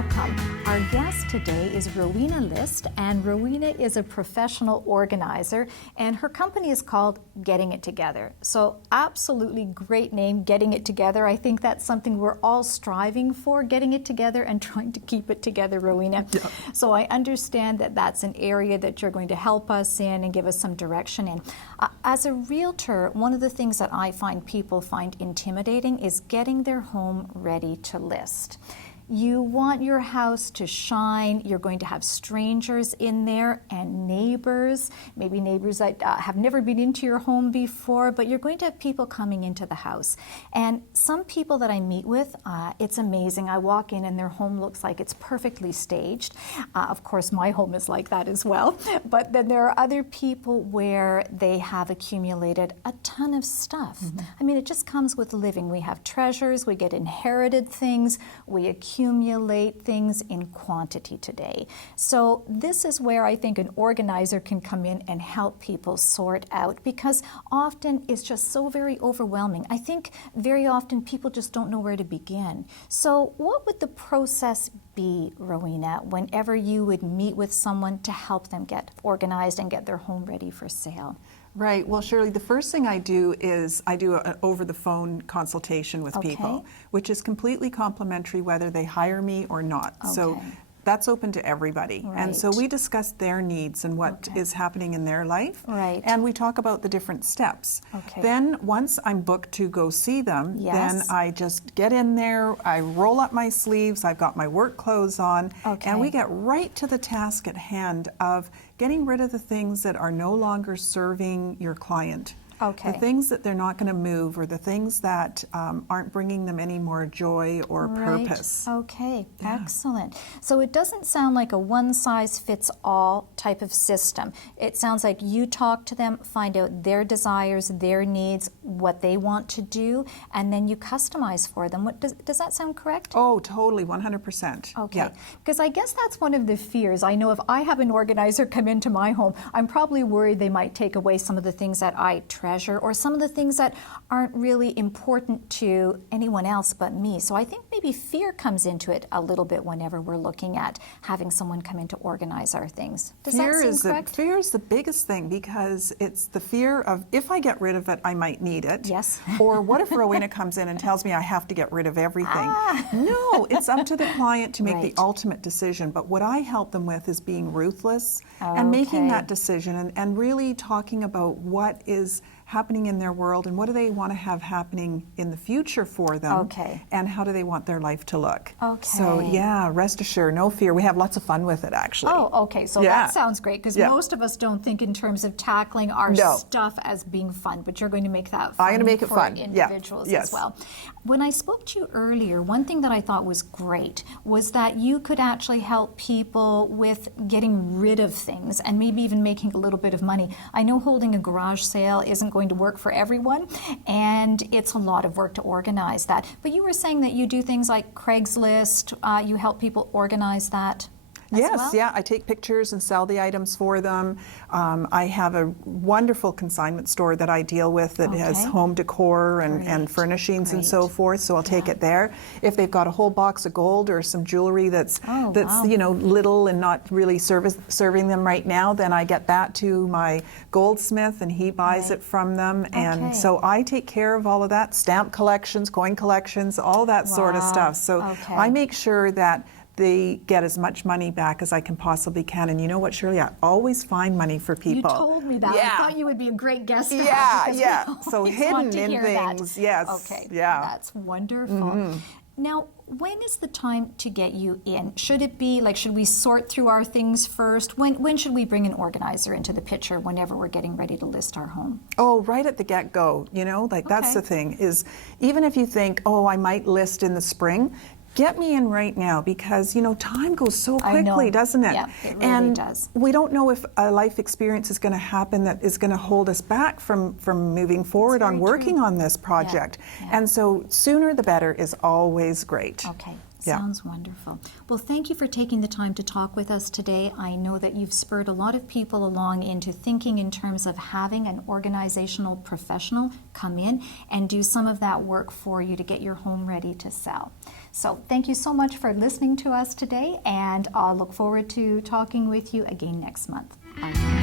welcome. Our guest today is Rowena List, and Rowena is a professional organizer, and her company is called Getting It Together. So absolutely great name, Getting It Together. I think that's something we're all striving for, getting it together and trying to keep it together, Rowena. Yeah. So I understand that that's an area that you're going to help us in and give us some direction in. As a realtor, one of the things that I find people find intimidating is getting their home ready to list. You want your house to shine. You're going to have strangers in there and neighbors, maybe neighbors that have never been into your home before, but you're going to have people coming into the house. And some people that I meet with, it's amazing. I walk in and their home looks like it's perfectly staged. Of course, my home is like that as well. But then there are other people where they have accumulated a ton of stuff. Mm-hmm. I mean, it just comes with living. We have treasures, we get inherited things, we accumulate things in quantity today. So this is where I think an organizer can come in and help people sort out, because often it's just so very overwhelming. I think very often people just don't know where to begin. So what would the process be, Rowena, whenever you would meet with someone to help them get organized and get their home ready for sale? Right. Well, Shirley, the first thing I do is I do an over-the-phone consultation with people, which is completely complimentary whether they hire me or not. Okay. So that's open to everybody. Right. And so we discuss their needs and what is happening in their life. Right. And we talk about the different steps. Okay. Then once I'm booked to go see them, then I just get in there, I roll up my sleeves, I've got my work clothes on, and we get right to the task at hand of getting rid of the things that are no longer serving your client. Okay. The things that they're not going to move, or the things that aren't bringing them any more joy or purpose. Okay, excellent. So it doesn't sound like a one-size-fits-all type of system. It sounds like you talk to them, find out their desires, their needs, what they want to do, and then you customize for them. Does that sound correct? Oh, totally, 100%. Okay, yeah. Because I guess that's one of the fears. I know if I have an organizer come into my home, I'm probably worried they might take away some of the things that I treasure, or some of the things that aren't really important to anyone else but me. So I think maybe fear comes into it a little bit whenever we're looking at having someone come in to organize our things. Does that seem correct? Fear is the biggest thing, because it's the fear of, if I get rid of it, I might need it. Yes. Or what if Rowena comes in and tells me I have to get rid of everything? No, it's up to the client to make the ultimate decision. But what I help them with is being ruthless and making that decision, and really talking about what is happening in their world and what do they want to have happening in the future for them, and how do they want their life to look. So yeah, rest assured, no fear. We have lots of fun with it, actually. Oh, okay. So that sounds great, because most of us don't think in terms of tackling our stuff as being fun, but you're going to make that fun. I'm going to make it fun. Individuals as well. When I spoke to you earlier, one thing that I thought was great was that you could actually help people with getting rid of things and maybe even making a little bit of money. I know holding a garage sale isn't going to work for everyone, and it's a lot of work to organize that. But you were saying that you do things like Craigslist, you help people organize that. Yes, yeah, I take pictures and sell the items for them. I have a wonderful consignment store that I deal with that has home decor and furnishings and so forth, so I'll take it there. If they've got a whole box of gold or some jewelry that's you know, little and not really serving them right now, then I get that to my goldsmith and he buys it from them. And so I take care of all of that, stamp collections, coin collections, all that sort of stuff. So I make sure that they get as much money back as I can possibly can. And you know what, Shirley? I always find money for people. You told me that. I thought you would be a great guest. So hidden in things. Yes. Okay. Yeah. That's wonderful. Now, when is the time to get you in? Should it be, like, should we sort through our things first? When should we bring an organizer into the picture whenever we're getting ready to list our home? Oh, right at the get-go, you know, like that's the thing, is even if you think, oh, I might list in the spring, get me in right now, because, you know, time goes so quickly, doesn't it? Yeah, it really does. We don't know if a life experience is going to happen that is going to hold us back from moving forward on working on this project. And so sooner the better is always great. Okay. Sounds wonderful. Well, thank you for taking the time to talk with us today. I know that you've spurred a lot of people along into thinking in terms of having an organizational professional come in and do some of that work for you to get your home ready to sell. So thank you so much for listening to us today, and I'll look forward to talking with you again next month. Bye.